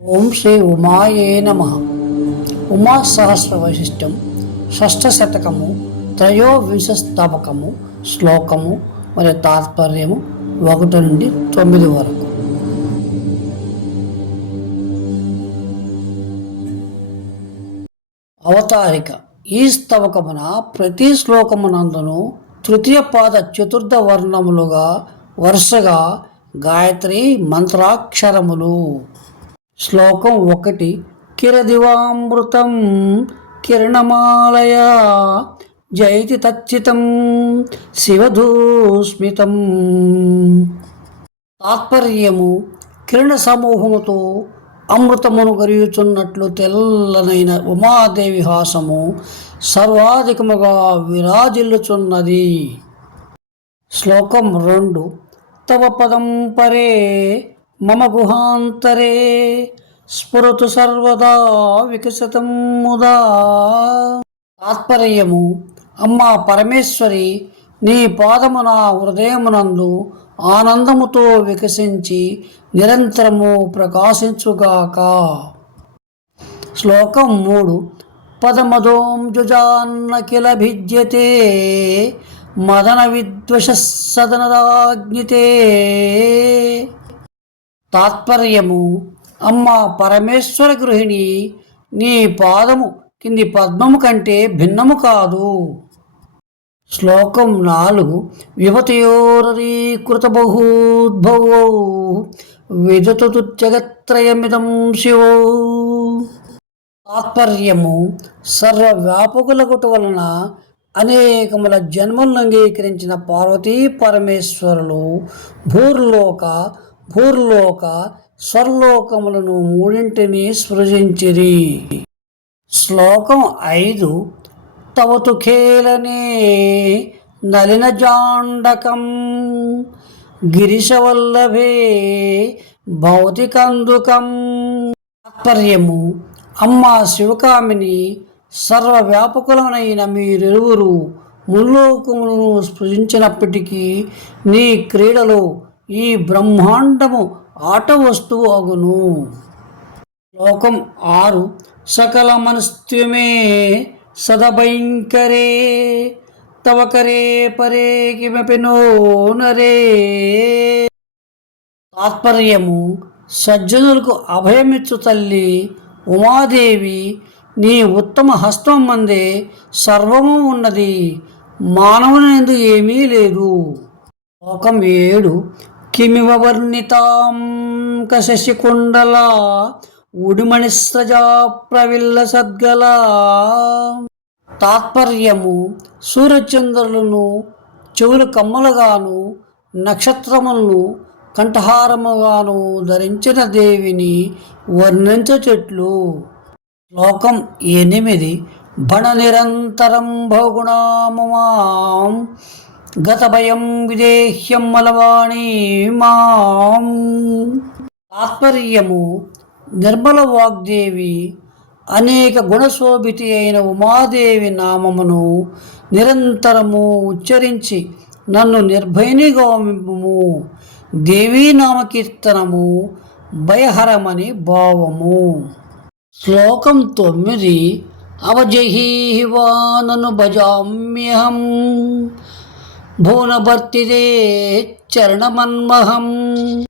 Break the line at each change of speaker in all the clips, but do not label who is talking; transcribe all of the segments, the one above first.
ఓం శ్రీ ఉమాయే నమ. ఉమా సహస్ర వైశిష్టం షష్ఠ శతకము త్రయోవింశ స్థాపకము శ్లోకము మరియు తాత్పర్యము ఒకటి నుండి తొమ్మిది వరకు. అవతారిక. ఈ స్తవకమున ప్రతి శ్లోకమునందును తృతీయ పాద చతుర్థ వర్ణములుగా వరుసగా గాయత్రి మంత్రాక్షరములు. శ్లోకం ఒకటి కిరదివామృతం కిరణమాలయ జైతి తచ్చితం శివధూస్మితం తాత్పర్యము కిరణ సమూహముతో అమృతమును గరియుచున్నట్లు తెల్లనైన ఉమాదేవి హాసము సర్వాధికముగా విరాజిల్లుచున్నది. శ్లోకం రెండు తవ పదం పరే మమ గుహాంతరే స్ఫురతు సర్వదా వికసితం ముదా తాత్పర్యము అమ్మా పరమేశ్వరి నీ పాదము నా హృదయమునందు ఆనందముతో వికసించి నిరంతరము ప్రకాశించుగాక. శ్లోకం మూడు. పదమదోం జుజాన్న కిల భిద్యతే మదన విద్వష సదనరాజ్ఞితే తాత్పర్యము. అమ్మ పరమేశ్వర గృహిణి నీ పాదము కింది పద్మము కంటే భిన్నము కాదు. శ్లోకం నాలుగు. విభతయోరీకృత బహూద్భవో జగత్రయమిదం శివో. తాత్పర్యము సర్వవ్యాపకులగుట వలన అనేకముల జన్మలను అంగీకరించిన పార్వతీ పరమేశ్వరులు భూర్లోక భూర్లోక స్వర్లోకములను మూడింటిని సృజించిరి. శ్లోకం ఐదు. తవతు ఖేలనే నలిన జాండకం గిరిశవల్లభే భౌతికందుకం. తాత్పర్యము అమ్మ శివకామిని సర్వవ్యాపకులమైన మీరిరువురు ముల్లోకములను స్పృశించినప్పటికీ నీ క్రీడలో ఈ బ్రహ్మాండము ఆట వస్తువు అగును. శ్లోకం ఆరు సకల మనస్త్యమే సదభయంకరే తవకరే పరే కిమపి నరే. తాత్పర్యము సజ్జనులకు అభయమిచ్చు తల్లి ఉమాదేవి నీ ఉత్తమ హస్తం మందే సర్వము ఉన్నది మానవునందు ఏమీ లేదు. లోకం ఏడు కిమివ వర్ణితాం కశశికుండల ఉడిమణిస్రజా ప్రవిల్ల సద్గల తాత్పర్యము సూర్యచంద్రులను చెవులు కమ్మలుగాను నక్షత్రములను కంఠహారముగాను ధరించిన దేవిని వర్ణించచెట్లు. శ్లోకం ఎనిమిది. బణ నిరంతరం బహుగుణాముమాం గత భయం విదేహ్యం మలవాణి మాం. తాత్పర్యము నిర్మల వాగ్దేవి అనేక గుణశోభితి అయిన ఉమాదేవి నామమును నిరంతరము ఉచ్చరించి నన్ను నిర్భయని వింపుము. దేవీనామకీర్తనము భయహరమని భావము. శ్లోకం తొమ్మిది అవజహీవా నన్ను భజామ్యహం. భువనభర్తిదే చరణమన్మహం.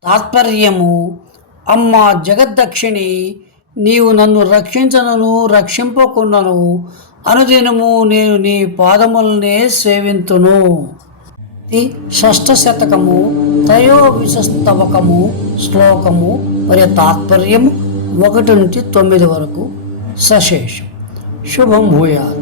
తాత్పర్యము అమ్మ జగద్దక్షిణి నీవు నన్ను రక్షించనను రక్షింపకున్నను అనుదినము నేను నీ పాదములనే సేవింతును. షష్ఠ శతకము త్రయోవిశస్తవకము శ్లోకము మరియు తాత్పర్యము ఒకటి నుంచి తొమ్మిది వరకు సశేషం. శుభం భూయాత్.